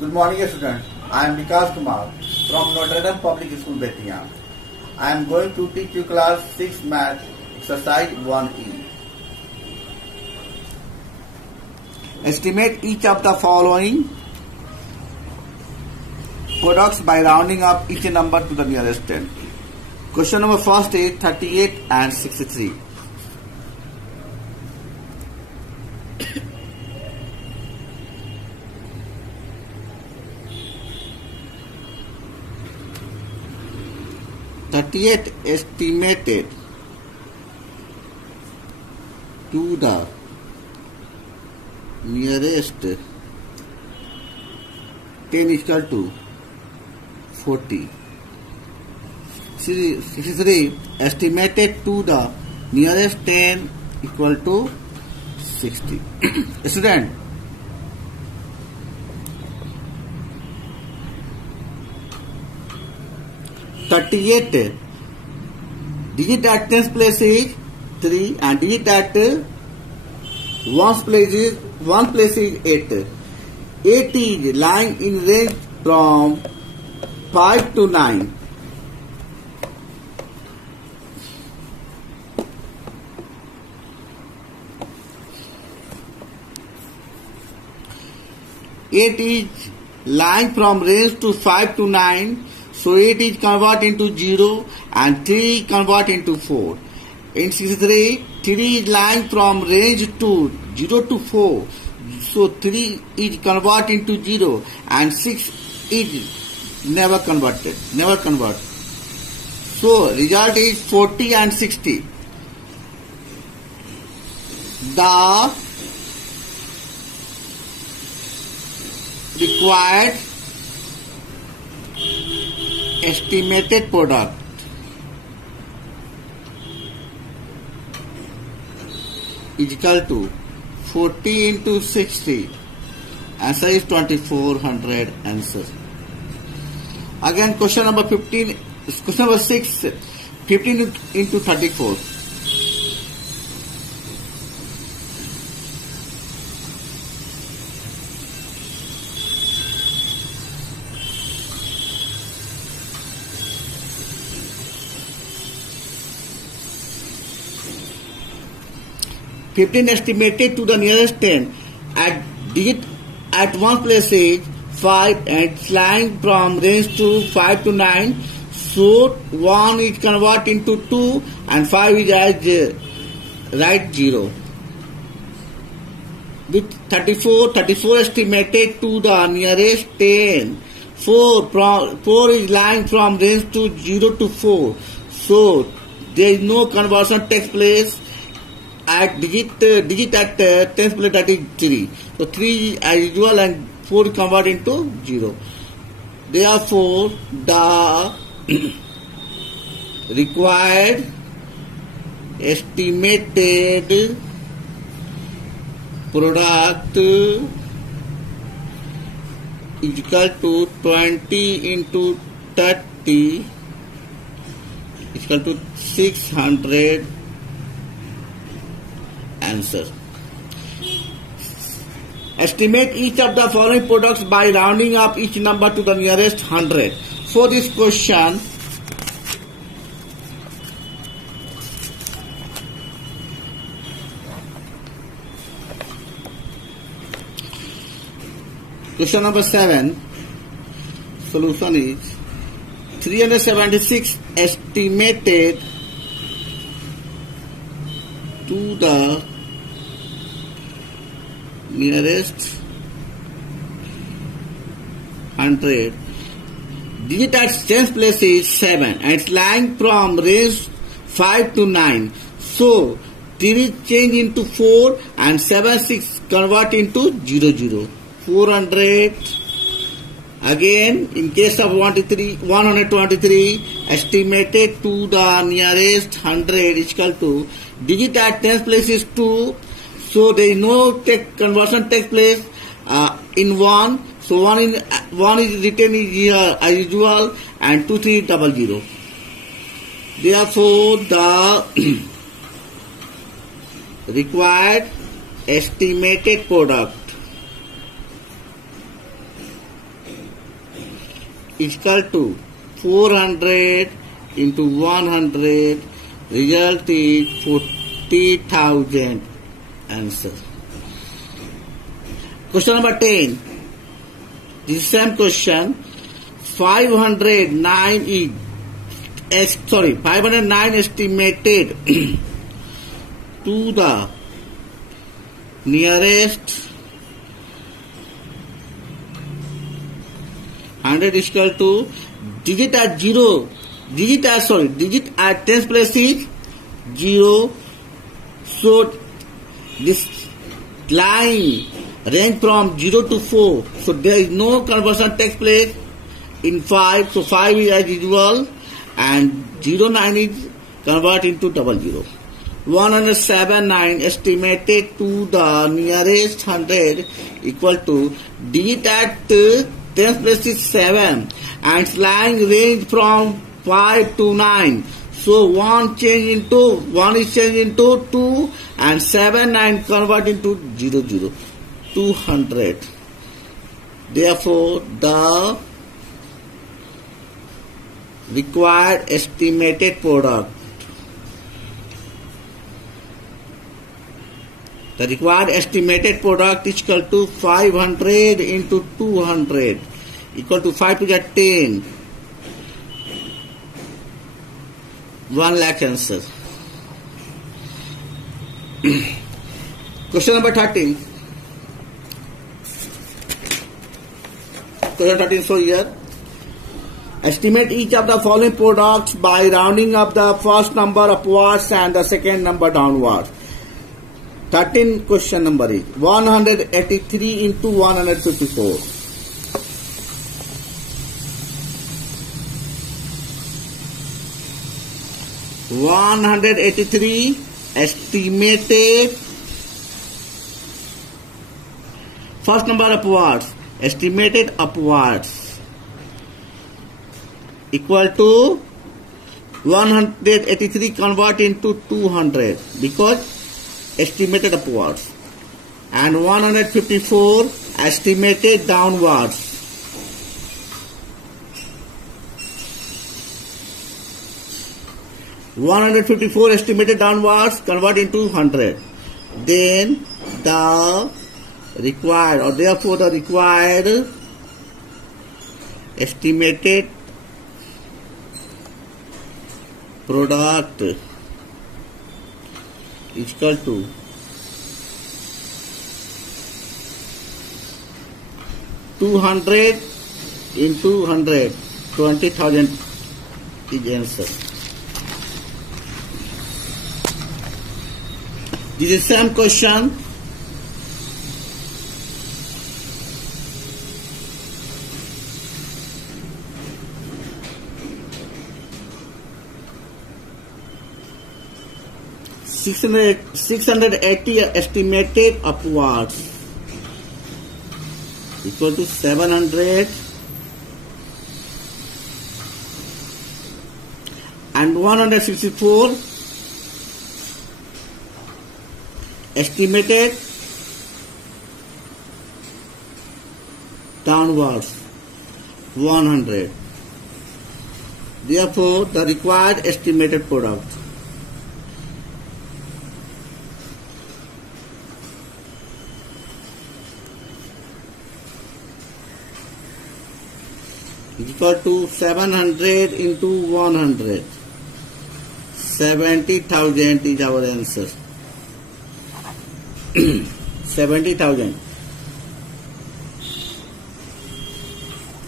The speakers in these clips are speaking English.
Good morning, students. I am Vikas Kumar from Notre Dame Public School, Bettiya. I am going to teach you class 6 math exercise 1E. Estimate each of the following products by rounding up each number to the nearest 10. Question number first is 38 and 63. Estimated to the nearest 10 is equal to 40. 63 estimated to the nearest 10 equal to 60. Student, digit at tens place is 3 and digit at ones place is 8. 8 is lying in range from 5 to 9. Eight is lying from range to 5 to 9. So 8 is convert into 0 and 3 convert into 4. In 63, 3 is lying from range to 0 to 4. So 3 is convert into 0 and 6 is never convert. So result is 40 and 60. The required estimated product is equal to 40 into 60. Answer is 2400 answer. Again question number 15. Question number 6. 15 into 34. Estimated to the nearest 10 at digit at one place is 5 and it's lying from range to 5 to 9. So 1 is convert into 2 and 5 is as right 0. With 34 estimated to the nearest 10. 4 is lying from range to 0 to 4. So there is no conversion takes place. At digit at tens place, that is 3. So 3 as usual and 4 convert into 0. Therefore, the required estimated product is equal to 20 into 30 is equal to 600. Answer. Estimate each of the following products by rounding up each number to the nearest 100. For this question, question number 7, solution is 376 estimated to the nearest 100. Digit at tens place is 7 and it's lying from range 5 to 9. So 3 change into 4 and 7 6 convert into 0. 400. Again, in case of 123 estimated to the nearest 100 is equal to digit at tens place is 2. So there is no conversion takes place in 1. So 1 is written here as usual and 2 3 00. Therefore, the required estimated product is equal to 400 into 100, result is 40,000 answer. Question number 10. This same question. 509 estimated to the nearest 100 is equal to digit at tens place is 0. So this line range from 0 to 4. So there is no conversion takes place in 5. So 5 is as usual and 09 is converted into 00. 179 estimated to the nearest 100 equal to digit at tens place is 7 and its line range from 5 to 9. So 1 is changed into 2 and 7 9 convert into 00. 200. Therefore, the required estimated product. The required estimated product is equal to 500 into 200 equal to 5 to get 10. 1 lakh answer. Question number 13. Question 13 so here. Estimate each of the following products by rounding up the first number upwards and the second number downwards. 13 question number is 183 into 154. 183 estimated first number upwards, estimated upwards equal to 183 convert into 200 because estimated upwards, and 154 estimated downwards. $154 estimated downwards convert into 100. Then the required, or therefore the required estimated product is equal to $200 into 100, 20,000 is answer. This is same question. $680 estimated upwards equal to 700 and 164 estimated downwards 100. Therefore, the required estimated product is equal to 700 into 100. 70,000 is our answer. 70,000.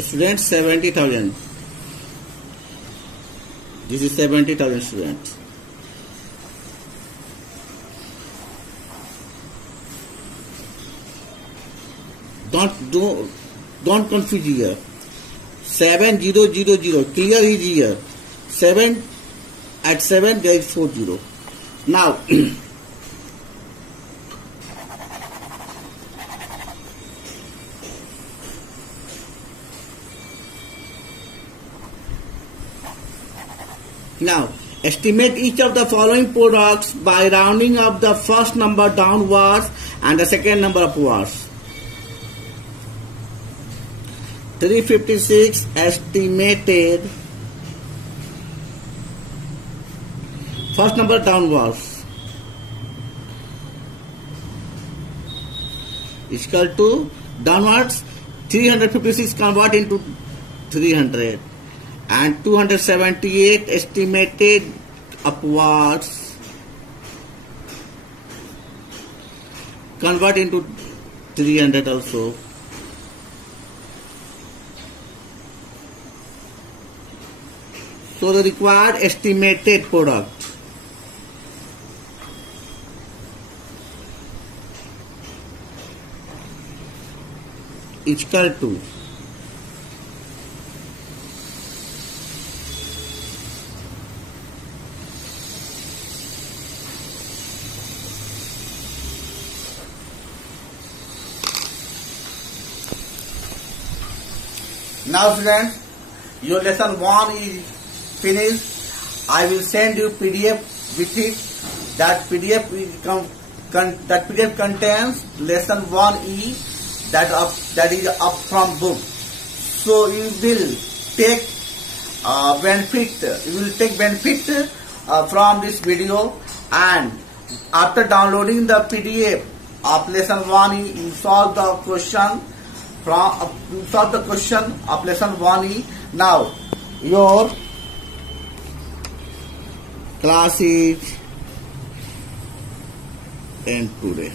Students, 70,000. This is 70,000 students. Don't confuse here. 7000 clear is here. 7 at 7 there is 40. Now now estimate each of the following products by rounding up the first number downwards and the second number upwards. 356 estimated. First number downwards is equal to downwards 356 convert into 300 and 278 estimated upwards convert into 300 also. So the required estimated product is equal to now friends, your lesson 1 is finished. I will send you PDF with it. That PDF contains lesson 1E that is up from book. So you will take benefit from this video, and after downloading the PDF of lesson 1E, you solve the question of lesson 1E. Now your class is end today.